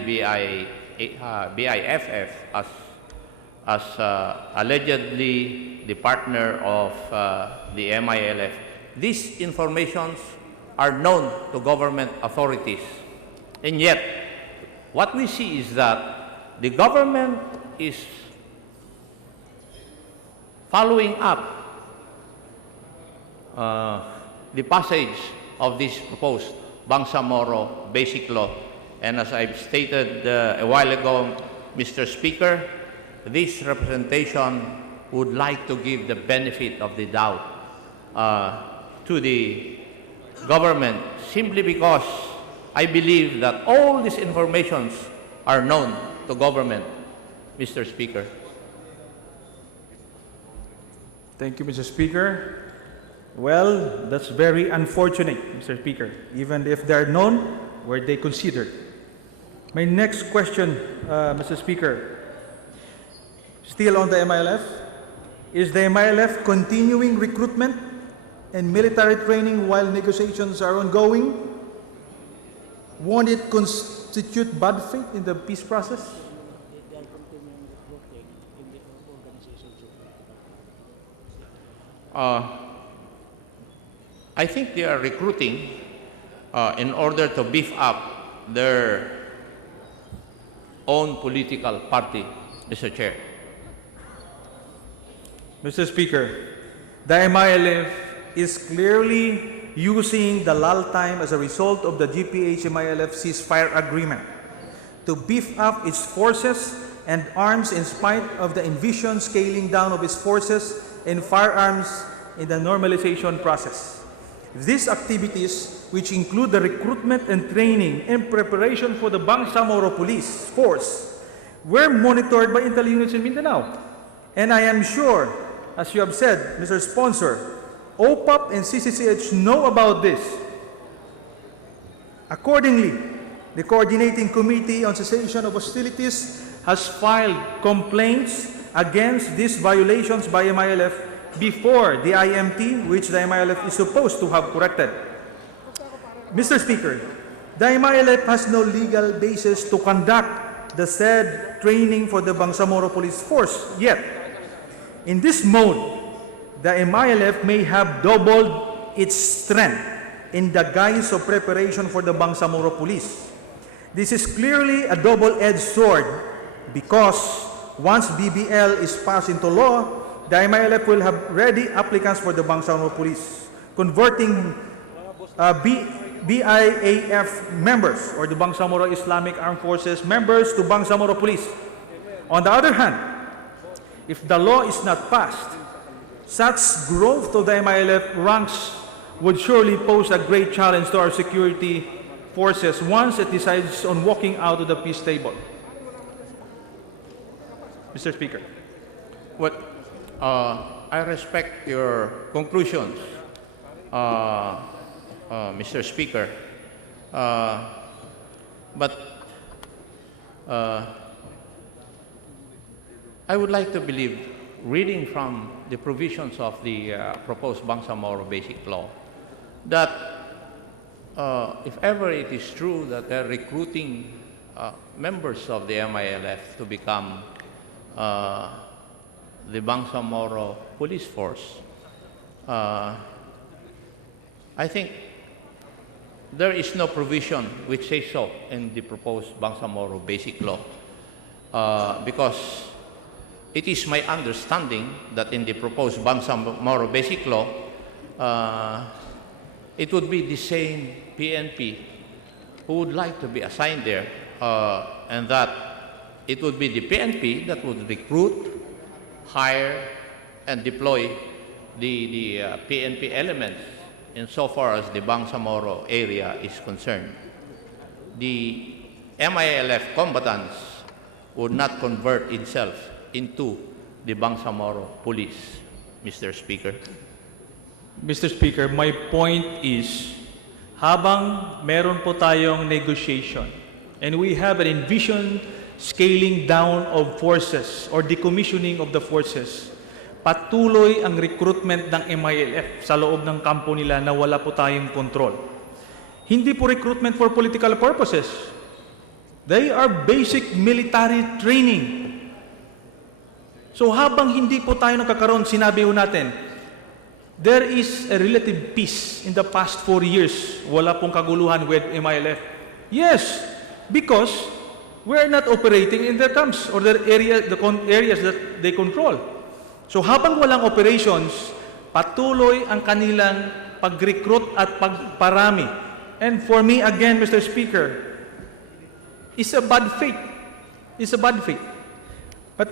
the BIFF as allegedly the partner of the MILF. These informations are known to government authorities. And yet, what we see is that the government is following up the passage of this proposed Bangsamoro Basic Law. And as I've stated a while ago, Mr. Speaker, this representation would like to give the benefit of the doubt to the government, simply because I believe that all these informations are known to government, Mr. Speaker. Thank you, Mr. Speaker. Well, that's very unfortunate, Mr. Speaker. Even if they're known, were they considered? My next question, Mr. Speaker, still on the MILF. Is the MILF continuing recruitment and military training while negotiations are ongoing? Won't it constitute bad faith in the peace process? I think they are recruiting in order to beef up their own political party, Mr. Chair. Mr. Speaker, the MILF is clearly using the lull time as a result of the GPH-MILF ceasefire agreement to beef up its forces and arms in spite of the envisioned scaling down of its forces and firearms in the normalization process. These activities, which include the recruitment and training and preparation for the Bangsamoro Police Force, were monitored by intel units in Mindanao. And I am sure, as you have said, Mr. Sponsor, OPAP and CCCH know about this. Accordingly, the Coordinating Committee on Cessation of Hostilities has filed complaints against these violations by MILF before the IMT, which the MILF is supposed to have corrected. Mr. Speaker, the MILF has no legal basis to conduct the said training for the Bangsamoro Police Force yet. In this mode, the MILF may have doubled its strength in the guise of preparation for the Bangsamoro Police. This is clearly a double-edged sword because once BBL is passed into law, the MILF will have ready applicants for the Bangsamoro Police, converting BIAF members or the Bangsamoro Islamic Armed Forces members to Bangsamoro Police. On the other hand, if the law is not passed, such growth to the MILF ranks would surely pose a great challenge to our security forces once it decides on walking out of the peace table. Mr. Speaker. I respect your conclusions, Mr. Speaker, but I would like to believe, reading from the provisions of the proposed Bangsamoro Basic Law, that if ever it is true that they're recruiting members of the MILF to become the Bangsamoro Police Force, I think there is no provision which says so in the proposed Bangsamoro Basic Law, because it is my understanding that in the proposed Bangsamoro Basic Law, it would be the same PNP who would like to be assigned there, and that it would be the PNP that would recruit, hire, and deploy the PNP elements insofar as the Bangsamoro area is concerned. The MILF combatants would not convert itself into the Bangsamoro Police, Mr. Speaker. Mr. Speaker, my point is, habang meron po tayong negotiation and we have an envisioned scaling down of forces or decommissioning of the forces, patuloy ang recruitment ng MILF sa loob ng kampo nila na wala po tayong control. Hindi po recruitment for political purposes. They are basic military training. So habang hindi po tayo nagkakaroon, sinabi ho natin, there is a relative peace in the past 4 years. Wala pong kaguluhan with MILF. Yes, because we're not operating in their camps or their areas that they control. So habang walang operations, patuloy ang kanilang pag-recruit at pagparami. And for me, again, Mr. Speaker, it's a bad fate. It's a bad fate. But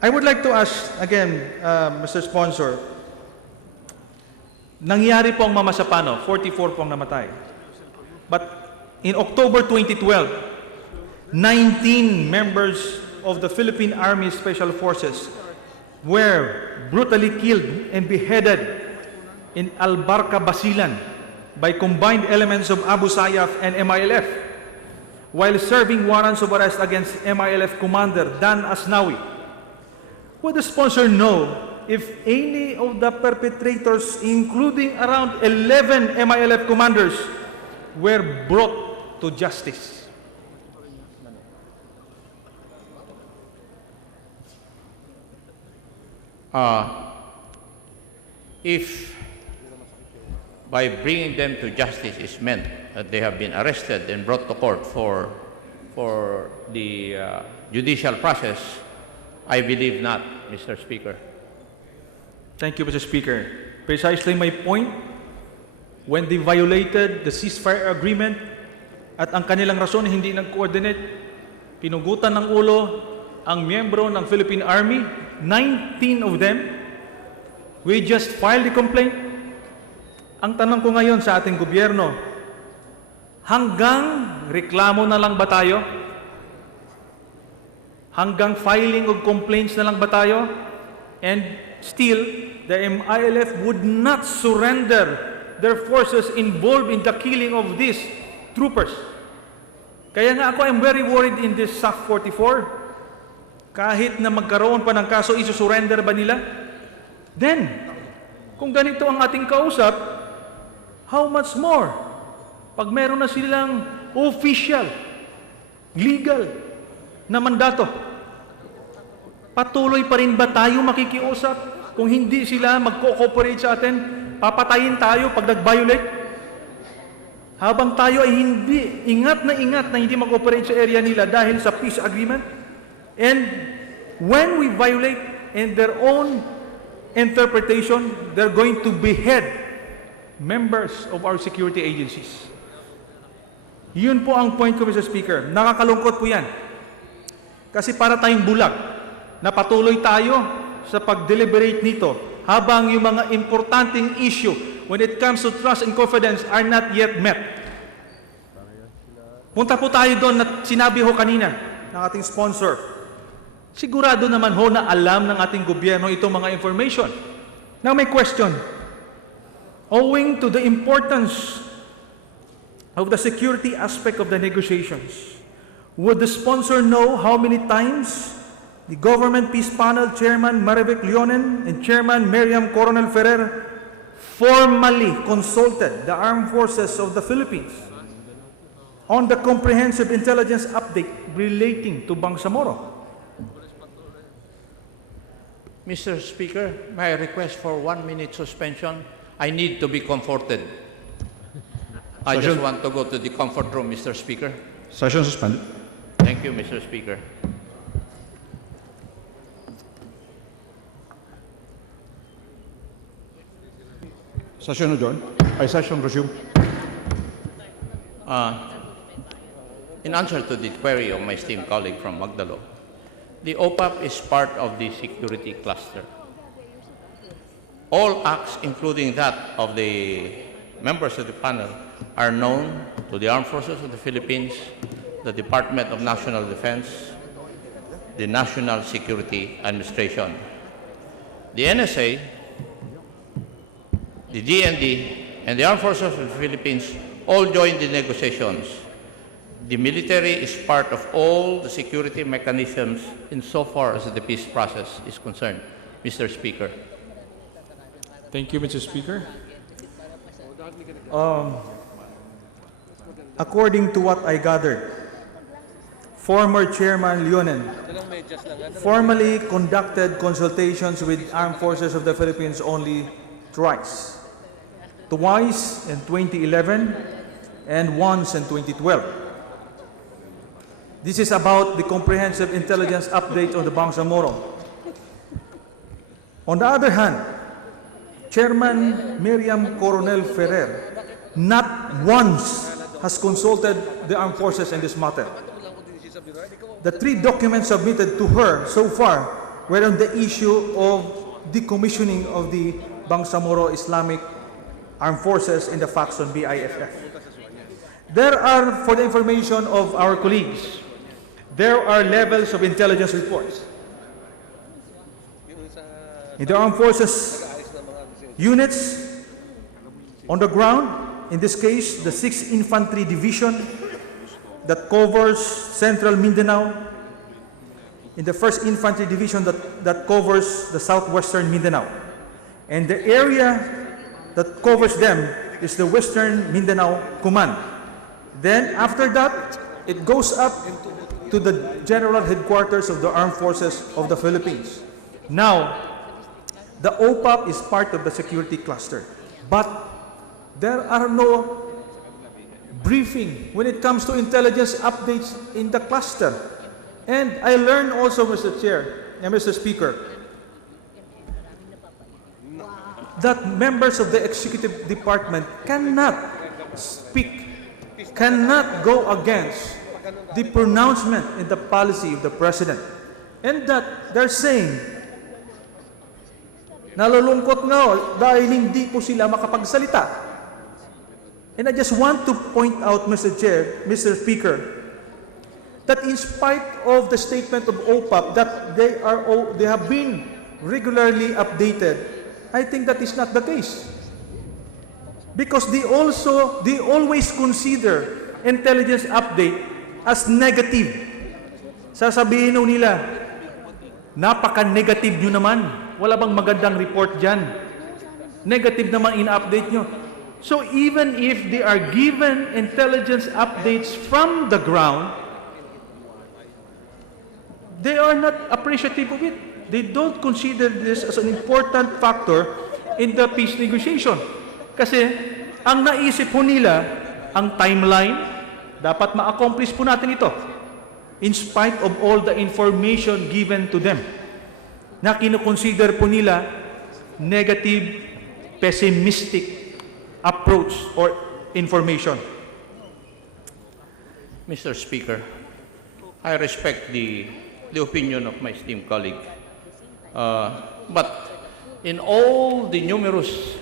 I would like to ask, again, Mr. Sponsor, nangyari po ang mamasapano, 44 po ang namatay. But in October 2012, 19 members of the Philippine Army Special Forces were brutally killed and beheaded in Albarca, Basilan by combined elements of Abu Sayyaf and MILF while serving warrants of arrest against MILF Commander Dan Asnawi. Would the sponsor know if any of the perpetrators, including around 11 MILF commanders, were brought to justice? If by bringing them to justice is meant that they have been arrested and brought to court for the judicial process, I believe not, Mr. Speaker. Thank you, Mr. Speaker. Precisely my point, when they violated the ceasefire agreement at ang kanilang rason hindi nag-coordinate, pinugutan ng ulo ang miyembro ng Philippine Army, 19 of them. We just filed the complaint. Ang tanong ko ngayon sa ating gobyerno, hanggang reklamo na lang ba tayo? Hanggang filing of complaints na lang ba tayo? And still, the MILF would not surrender their forces involved in the killing of these troopers. Kaya nga ako, I'm very worried in this SAF 44. Kahit na magkaroon pa ng kaso, isusurrender ba nila? Then, kung ganito ang ating kausap, how much more? Pag meron na silang official, legal na mandato, patuloy pa rin ba tayo makikiusap? Kung hindi sila mag-cooperate sa atin, papatayin tayo pag nag-violate? Habang tayo ay ingat na hindi mag-cooperate sa area nila dahil sa peace agreement? And when we violate in their own interpretation, they're going to behead members of our security agencies. Yun po ang point ko, Mr. Speaker. Nakakalungkot po yan. Kasi para tayong bulag, na patuloy tayo sa pag-deliberate nito habang yung mga importanteng issue when it comes to trust and confidence are not yet met. Punta po tayo doon na sinabi ho kanina ng ating sponsor. Sigurado naman ho na alam ng ating gobyerno itong mga information. Now may question. Owing to the importance of the security aspect of the negotiations, would the sponsor know how many times the Government Peace Panel Chairman Marivic Leonen and Chairman Miriam Coronel Ferrer formally consulted the armed forces of the Philippines on the comprehensive intelligence update relating to Bangsamoro? Mr. Speaker, may I request for 1 minute suspension? I need to be comforted. I just want to go to the comfort room, Mr. Speaker. Session suspended. Thank you, Mr. Speaker. Session adjourned. Session resumed. In answer to the query of my esteemed colleague from Magdalo, the OPAP is part of the security cluster. All acts, including that of the members of the panel, are known to the Armed Forces of the Philippines, the Department of National Defense, the National Security Administration. The NSA, the DND, and the Armed Forces of the Philippines all joined the negotiations. The military is part of all the security mechanisms insofar as the peace process is concerned, Mr. Speaker. Thank you, Mr. Speaker. According to what I gathered former Chairman Leonen formally conducted consultations with Armed Forces of the Philippines only twice. Twice in 2011 and once in 2012. This is about the comprehensive intelligence update on the Bangsamoro. On the other hand, Chairman Miriam Coronel Ferrer not once has consulted the armed forces in this matter. The 3 documents submitted to her so far were on the issue of decommissioning of the Bangsamoro Islamic Armed Forces in the faction BIFF. There are, for the information of our colleagues, there are levels of intelligence reports. In the armed forces units on the ground, in this case, the 6th Infantry Division that covers Central Mindanao, in the 1st Infantry Division that covers the Southwestern Mindanao. And the area that covers them is the Western Mindanao Command. Then, after that, it goes up to the General Headquarters of the Armed Forces of the Philippines. Now, the OPAP is part of the security cluster. But there are no briefing when it comes to intelligence updates in the cluster. And I learned also, Mr. Chair and Mr. Speaker, that members of the executive department cannot speak, cannot go against the pronouncement and the policy of the president. And that they're saying, nalulungkot nga dahil hindi po sila makapagsalita. And I just want to point out, Mr. Chair, Mr. Speaker, that in spite of the statement of OPAP that they have been regularly updated, I think that is not the case. Because they always consider intelligence update as negative. Sasabihin nila, napaka-negative nyo naman. Wala bang magandang report dyan? Negative naman in-update nyo. So even if they are given intelligence updates from the ground, they are not appreciative of it. They don't consider this as an important factor in the peace negotiation. Kasi ang naisip po nila, ang timeline, dapat ma-accomplish po natin ito in spite of all the information given to them na kinukonsider po nila negative, pessimistic approach or information. Mr. Speaker, I respect the opinion of my esteemed colleague. But in all the numerous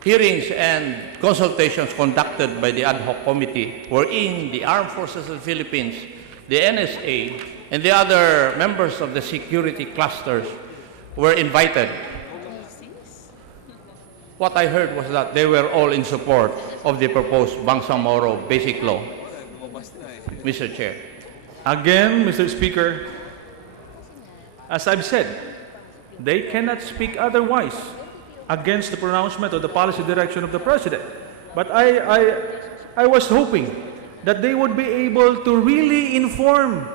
hearings and consultations conducted by the ad hoc committee wherein the Armed Forces of the Philippines, the NSA, and the other members of the security clusters were invited, what I heard was that they were all in support of the proposed Bangsamoro Basic Law. Mr. Chair. Again, Mr. Speaker, as I've said, they cannot speak otherwise against the pronouncement of the policy direction of the President. But I was hoping that they would be able to really inform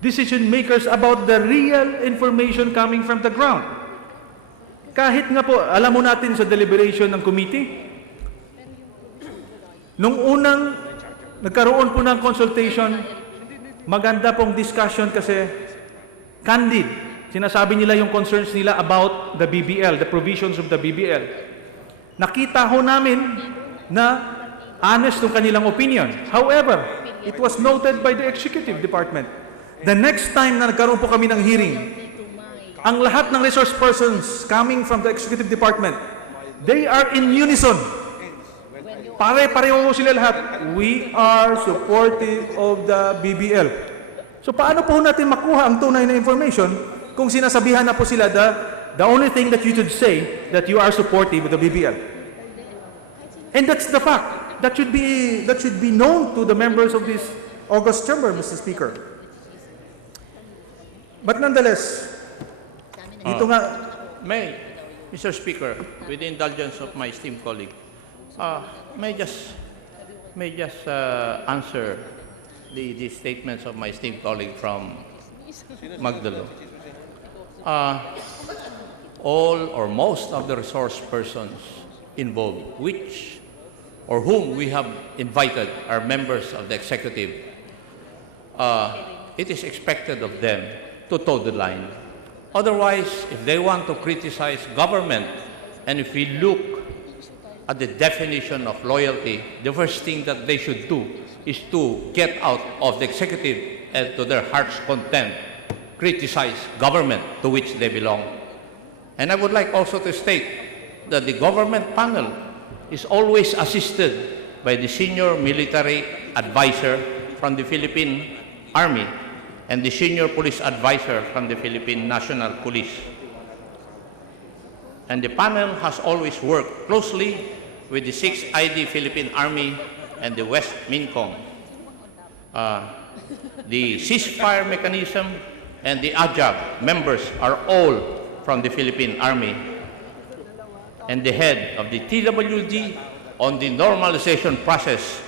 decision makers about the real information coming from the ground. Kahit nga po, alam mo natin sa deliberation ng committee, nung unang nagkaroon po ng consultation, maganda pong discussion kasi candid. Sinasabi nila yung concerns nila about the BBL, the provisions of the BBL. Nakita ho namin na honest yung kanilang opinion. However, it was noted by the executive department. The next time na nagkaroon po kami ng hearing, ang lahat ng resource persons coming from the executive department, they are in unison. Pare-pareho sila lahat. We are supportive of the BBL. So paano po natin makuha ang tunay na information kung sinasabihan na po sila the only thing that you should say that you are supportive of the BBL? And that's the fact. That should be known to the members of this August chamber, Mr. Speaker. But nonetheless, ito nga, Mr. Speaker, with the indulgence of my esteemed colleague, may just answer the statements of my esteemed colleague from Magdalo. All or most of the resource persons involved, which or whom we have invited are members of the executive, it is expected of them to toe the line. Otherwise, if they want to criticize government, and if we look at the definition of loyalty, the first thing that they should do is to get out of the executive and to their heart's content, criticize government to which they belong. And I would like also to state that the government panel is always assisted by the senior military advisor from the Philippine Army and the senior police advisor from the Philippine National Police. And the panel has always worked closely with the 6th ID Philippine Army and the West MINCOM. The ceasefire mechanism and the AJAB members are all from the Philippine Army. And the head of the TWD on the normalization process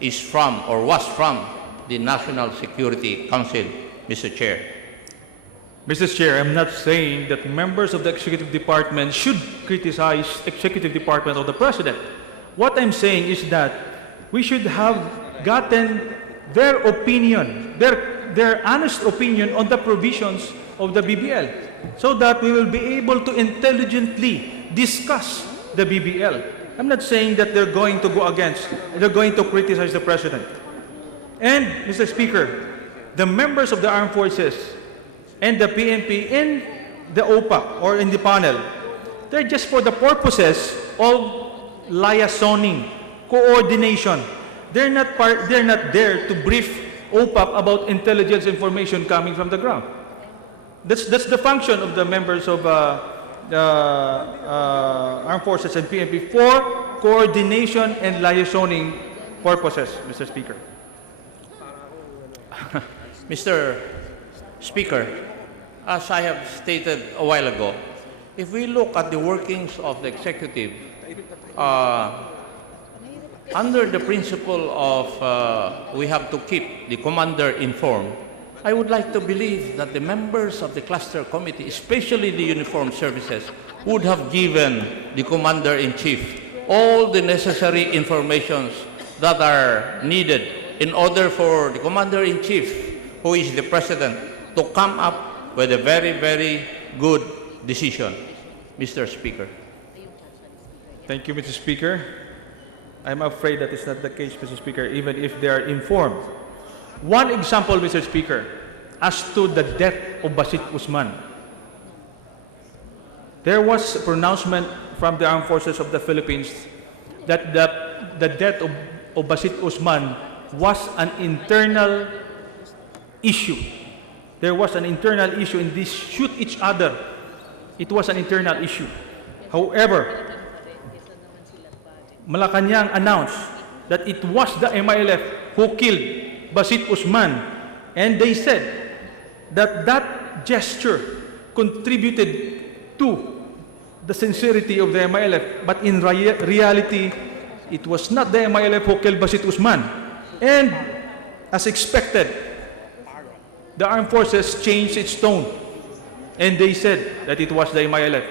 is from or was from the National Security Council, Mr. Chair. Mr. Chair, I'm not saying that members of the executive department should criticize executive department of the president. What I'm saying is that we should have gotten their opinion, their honest opinion on the provisions of the BBL, so that we will be able to intelligently discuss the BBL. I'm not saying that they're going to go against, they're going to criticize the president. And, Mr. Speaker, the members of the armed forces and the PNP in the OPA or in the panel, they're just for the purposes of liaisoning, coordination. They're not there to brief OPA about intelligence information coming from the ground. That's the function of the members of the armed forces and PNP for coordination and liaisoning purposes, Mr. Speaker. Mr. Speaker, as I have stated a while ago, if we look at the workings of the executive, under the principle of we have to keep the commander informed, I would like to believe that the members of the cluster committee, especially the uniformed services, would have given the commander-in-chief all the necessary informations that are needed in order for the commander-in-chief, who is the president, to come up with a very, very good decision, Mr. Speaker. Thank you, Mr. Speaker. I'm afraid that is not the case, Mr. Speaker, even if they are informed. One example, Mr. Speaker, as to the death of Basit Usman. There was a pronouncement from the armed forces of the Philippines that the death of Basit Usman was an internal issue. There was an internal issue in this shoot each other. It was an internal issue. However, Malacanang announced that it was the MILF who killed Basit Usman, and they said that that gesture contributed to the sincerity of the MILF, but in reality, it was not the MILF who killed Basit Usman. And as expected, the armed forces changed its tone, and they said that it was the MILF.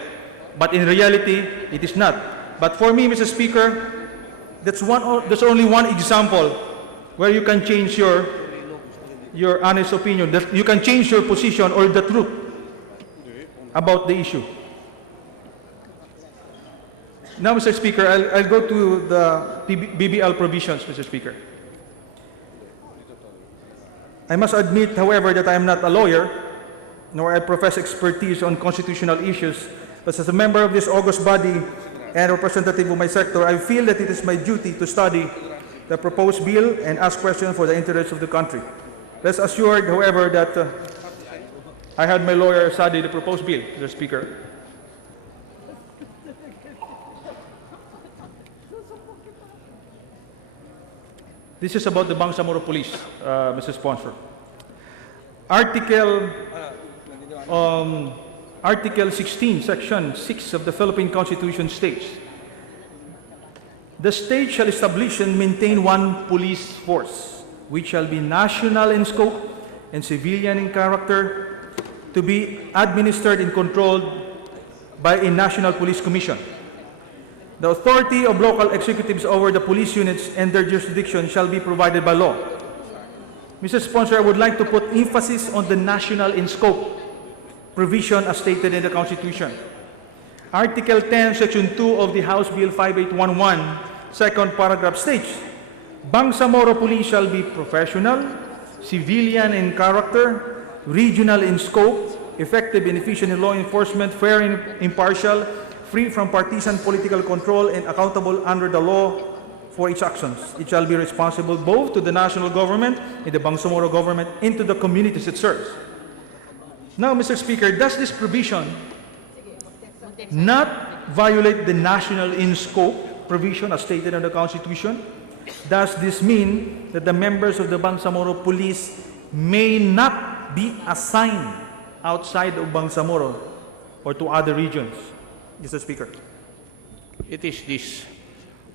But in reality, it is not. But for me, Mr. Speaker, there's only one example where you can change your honest opinion, that you can change your position or the truth about the issue. Now, Mr. Speaker, I'll go to the BBL provisions, Mr. Speaker. I must admit, however, that I am not a lawyer, nor I profess expertise on constitutional issues, but as a member of this august body and representative of my sector, I feel that it is my duty to study the proposed bill and ask questions for the interests of the country. Rest assured, however, that I had my lawyer study the proposed bill, Mr. Speaker. This is about the Bangsamoro Police, Mr. Sponsor. Article 16, Section 6 of the Philippine Constitution states, "The state shall establish and maintain one police force which shall be national in scope and civilian in character, to be administered and controlled by a national police commission. The authority of local executives over the police units and their jurisdiction shall be provided by law. Mr. Sponsor, I would like to put emphasis on the national in scope provision as stated in the Constitution. Article 10, Section 2 of the House Bill 5811, second paragraph states, Bangsamoro Police shall be professional, civilian in character, regional in scope, effective and efficient in law enforcement, fair and impartial, free from partisan political control, and accountable under the law for its actions. It shall be responsible both to the national government and the Bangsamoro government and to the communities it serves. Now, Mr. Speaker, does this provision not violate the national in scope provision as stated in the Constitution? Does this mean that the members of the Bangsamoro Police may not be assigned outside of Bangsamoro or to other regions? Mr. Speaker. It is this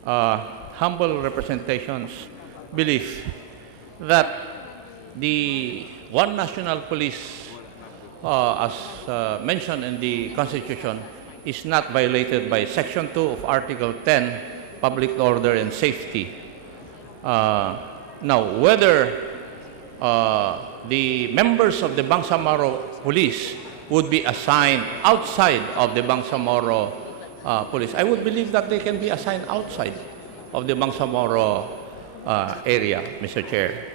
humble representation's belief that the one national police, as mentioned in the Constitution, is not violated by Section 2 of Article 10, Public Order and Safety. Now, whether the members of the Bangsamoro Police would be assigned outside of the Bangsamoro Police, I would believe that they can be assigned outside of the Bangsamoro area, Mr. Chair.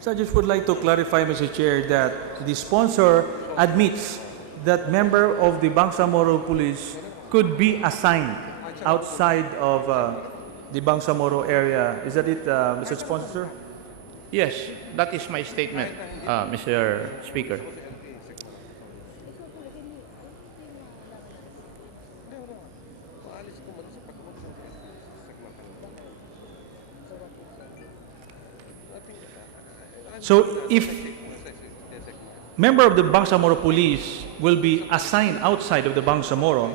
So I just would like to clarify, Mr. Chair, that the sponsor admits that member of the Bangsamoro Police could be assigned outside of the Bangsamoro area. Is that it, Mr. Sponsor? Yes, that is my statement, Mr. Speaker. So if member of the Bangsamoro Police will be assigned outside of the Bangsamoro,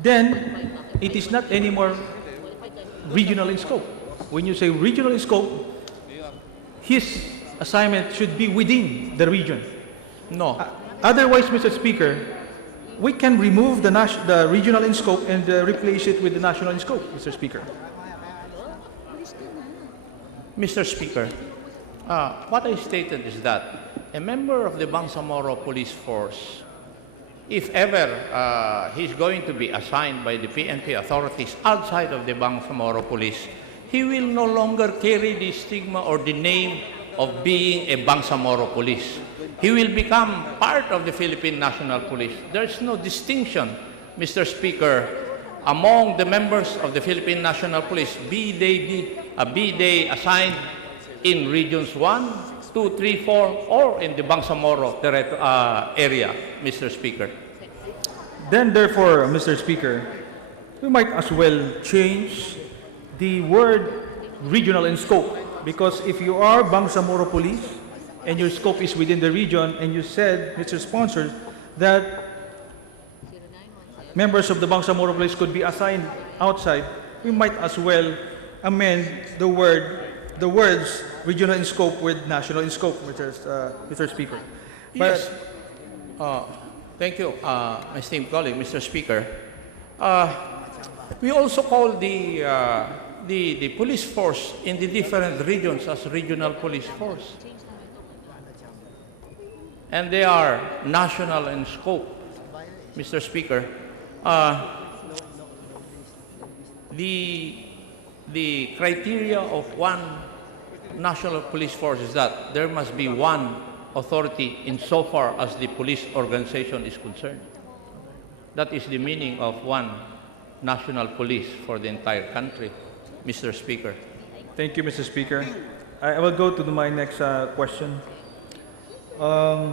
then it is not anymore regional in scope. When you say regional in scope, his assignment should be within the region. No. Otherwise, Mr. Speaker, we can remove the regional in scope and replace it with the national in scope, Mr. Speaker. Mr. Speaker, what I stated is that a member of the Bangsamoro Police Force, if ever he's going to be assigned by the PNP authorities outside of the Bangsamoro Police, he will no longer carry the stigma or the name of being a Bangsamoro Police. He will become part of the Philippine National Police. There's no distinction, Mr. Speaker, among the members of the Philippine National Police, be they assigned in regions 1, 2, 3, 4, or in the Bangsamoro area, Mr. Speaker. Then, therefore, Mr. Speaker, we might as well change the word regional in scope, because if you are Bangsamoro Police and your scope is within the region, and you said, Mr. Sponsor, that members of the Bangsamoro Police could be assigned outside, we might as well amend the words regional in scope with national in scope, Mr. Speaker. Yes. Thank you, my esteemed colleague, Mr. Speaker. We also call the police force in the different regions as regional police force. And they are national in scope, Mr. Speaker. The criteria of one national police force is that there must be one authority insofar as the police organization is concerned. That is the meaning of one national police for the entire country, Mr. Speaker. Thank you, Mr. Speaker. I will go to my next question. I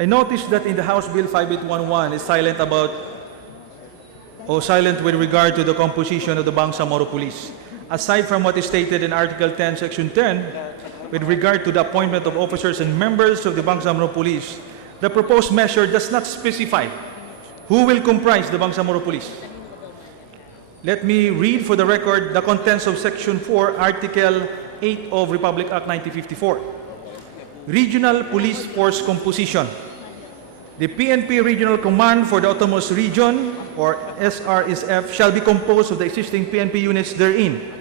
noticed that in the House Bill 5811 is silent about, or silent with regard to the composition of the Bangsamoro Police. Aside from what is stated in Article 10, Section 10, with regard to the appointment of officers and members of the Bangsamoro Police, the proposed measure does not specify who will comprise the Bangsamoro Police. Let me read for the record the contents of Section 4, Article 8 of Republic Act 1954. Regional Police Force Composition. The PNP Regional Command for the Autonomous Region, or SRSF, shall be composed of the existing PNP units therein,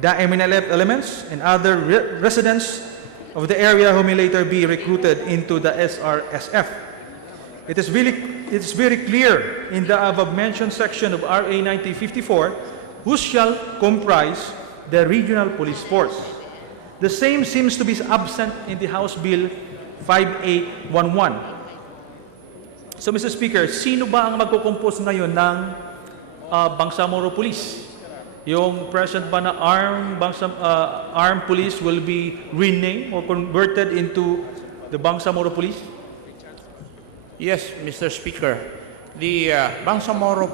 the MNLF elements, and other residents of the area who may later be recruited into the SRSF. It is very clear in the above-mentioned section of RA 1954 who shall comprise the Regional Police Force. The same seems to be absent in the House Bill 5811. So, Mr. Speaker, sino ba ang magkukompose ngayon ng Bangsamoro Police? Yung present ba na armed police will be renamed or converted into the Bangsamoro Police? Yes, Mr. Speaker. The Bangsamoro